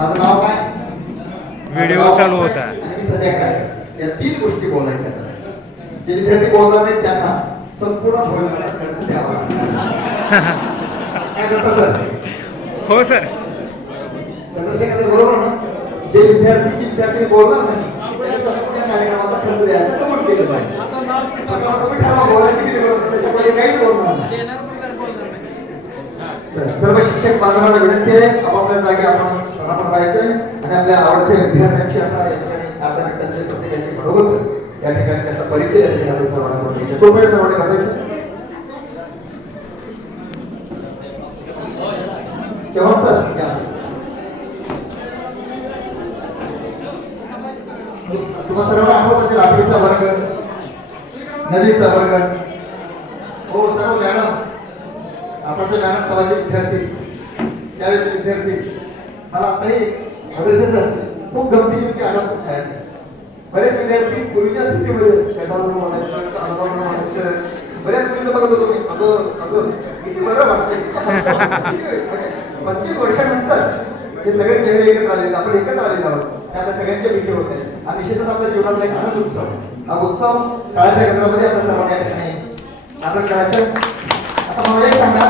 माझं नाव काय, व्हिडिओ चालू होता. आणि मी सध्या काय, या 3 गोष्टी बोलायच्या. जे विद्यार्थी बोलणार नाहीत त्यांना संपूर्ण भोजनाचा खर्च द्यावा लागणार. काय करता सर? हो सर. चंद्रशेखर बरोबर ना? जे विद्यार्थी बोलणार नाही त्यांना संपूर्ण कार्यक्रमाचा खर्च द्यायचा कबूल केलं पाहिजे. तुम्ही ठरवा बोलायचं किती बोलणार, त्याच्यामध्ये काहीच बोलणार नाही. सर्व शिक्षक बांधवांना विनंती आहे, आपापल्या जागी आपण व्हायचं आणि आपल्या आवडत्या विद्यार्थ्यांची आपल्या मित्रांचे प्रत्येकाची बरोबर या ठिकाणी त्याचा परिचय या ठिकाणी सर्वांना करून घ्यायचा. कृपया सर्वांनी बसायचं. केव्हा सर या तुम्हाला सर्वांना आठवत असेल 8वीचा वर्ग, 9वीचा वर्ग. हो सर्व मॅडम, आताचे मॅडम तवाचे विद्यार्थी, त्यावेळेचे विद्यार्थी. मला आताही अदृश्य सर खूप गमतीची आठवत आहेत. बरेच विद्यार्थी पूर्वीच्या स्थितीमध्ये शेतावरून म्हणायचं, अनुभवावरून म्हणायचं, बऱ्याच मुलीचं बघत होतो मी. अगं किती बरं वाटतंय. 25 वर्षानंतर हे सगळे चेहरे एकत्र आलेले, आपण एकत्र आलेलो आहोत. त्या सगळ्यांच्या भेटी होत आहेत आणि निश्चितच आपल्या जीवनातला एक आनंद उत्सव. हा उत्सव काळाच्या केंद्रामध्ये आपल्या सर्वांना या ठिकाणी आदर करायचं. आता मला एक सांगा,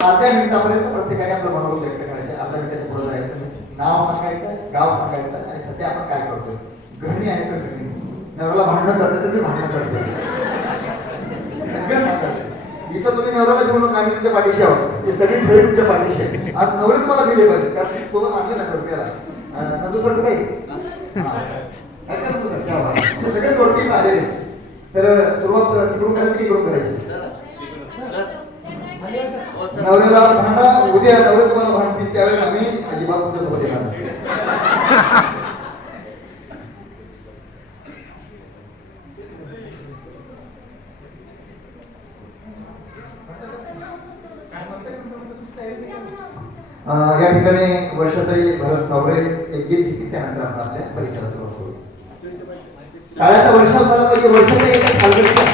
5 मिनिटापर्यंत प्रत्येकाने आपलं मनोगत व्यक्त करायचं, आपल्या मिनिटाच्या पुढे जायचं, नाव सांगायचं, गाव सांगायचं आणि सध्या आपण काय करतोय. गृहिणी आहे तर गृहिणी, नवऱ्याला भांडण करते तर मी भांडण करतोय, सगळं सांगायचं. इथं तुम्ही नवऱ्याला घेऊन आम्ही तुमच्या पाठीशी आहोत, ही सगळी खेळी तुमच्या पाठीशी आहे. आज नवरे तुम्हाला दिले पाहिजे, कारण सोबत आणले ना रुपयाला. नंदू सर कुठे सगळे जोडपीत आलेले. तर सुरुवात तिकडून करायची की इकडून करायची? नवऱ्याला भांडा, उद्या नवरे तुम्हाला भांडतील त्यावेळेस आम्ही अजिबात तुमच्यासोबत येणार. या ठिकाणी वर्षाताई भरत सावरे एक गीत घेतली, त्यानंतर आपण आपल्या परिचयाला सुरुवात करू. काळाचा वर्षाव झाला पाहिजे, वर्षाताई एक खालगडच्या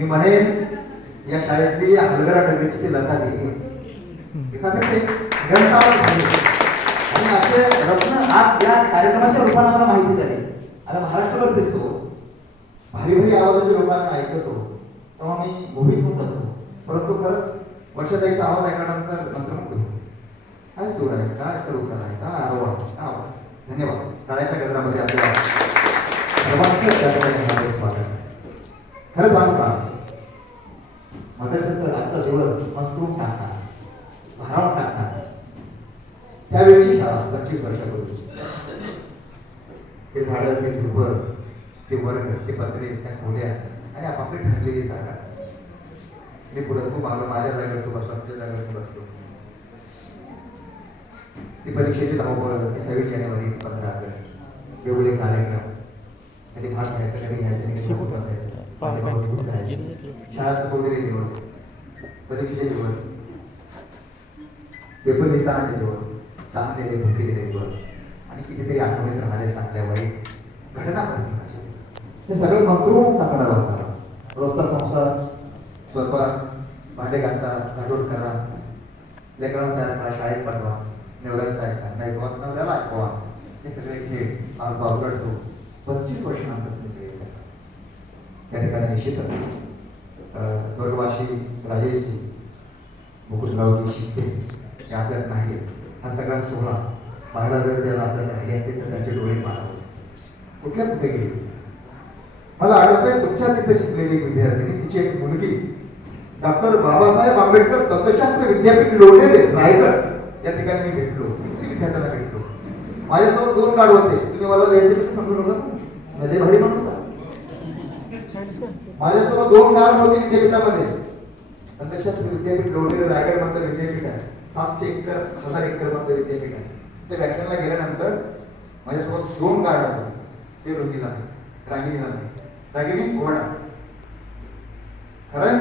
मी म्हणेन या शाळेतली हलगरा डगरीची ती लता देते एखादे ग्रंथावर झाले आणि असे रत्न आज या कार्यक्रमाच्या रूपाने मला माहिती झाली. आता महाराष्ट्रावर फिरतो, भारी भारी आवाजाच्या लोकांना ऐकतो, तेव्हा मी मोहित होत जातो. परंतु खरंच वर्षाताईचा आवाज ऐकल्यानंतर मंत्रमुग्ध होतो. काय सूर आहे, काय चढउतार आहे, काय आरोह, काय आवाज. धन्यवाद. टाळ्याच्या गजरामध्ये आपल्याला सर्वांचं त्या ठिकाणी हार्दिक स्वागत. खरं सांगू का, मदरशाचा आजचा दिवस मंत्रून टाकणार, भारावून टाकणार. त्यावेळची शाळा 25 वर्षापूर्वी ते झाडं, ते झुंबर, ते वर्ग, ते पत्रे, त्या खोल्या आणि आपापली ठरलेली जागा. मी पुढे तू मागं माझ्या जागेवर तू बसला, तुझ्या जागेवर तू बसलो. ती परीक्षेची धावपळ, ती 26 जानेवारी 15 ऑगस्ट, वेगवेगळे कार्यक्रम, कधी भाग घ्यायचा, कधी घ्यायचं नाही, कधी सोबत बसायचं, शाळा चुकवलेले दिवस, परीक्षेचे दिवस, पेपर लिहितानाचे दिवस, ताणलेले भुकेलेले दिवस आणि कितीतरी आठवणीत राहणारे चांगल्या वाईट घटना प्रसंगाचे हे सगळं मंत्रून टाकणारा होता. रोजचा संसार, स्वयंपाक, भांडे घासा, झाडून करा, लेकरांना तयार करा, शाळेत पाठवा, नवऱ्याचं ऐका, नाही नवऱ्याला ऐकवा, हे सगळे खेळ आज बावगडतो. 25 वर्षानंतर तुम्ही सगळे त्या ठिकाणी निश्चितच स्वर्गवासी राजेजी मुकुटरावजी शिंदे हे आपल्यात नाही. हा सगळा सोहळा पाहायला जर त्याला आपल्याला राहिले असते तर त्यांचे डोळे मारावे. कुठल्या कुठे गेली. मला आठवतंय तुमच्याच इथे शिकलेली एक विद्यार्थिनी, तिची एक मुलगी डॉक्टर बाबासाहेब आंबेडकर तंत्रशास्त्र विद्यापीठ लोणेरे रायगड या ठिकाणी मी भेटलो. किती विद्यार्थ्यांना भेटलो. माझ्यासोबत 2 गाड होते. तुम्ही मला लिहायचे समजू नका, लय भारी माणूस आहे. माझ्यासोबत 2 गाड होते विद्यापीठामध्ये. तंत्रशास्त्र विद्यापीठ लोणेरे रायगड मधलं विद्यापीठ आहे. 700 एकर 1000 एकर मधलं विद्यापीठ आहे. त्या व्याख्यानाला गेल्यानंतर माझ्यासोबत 2 गाड होते. ते रोहिला नाही, रागिणीला नाही. रागिणी घोडा. खरं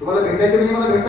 तुम्हाला भेटायचे म्हणजे मला भेट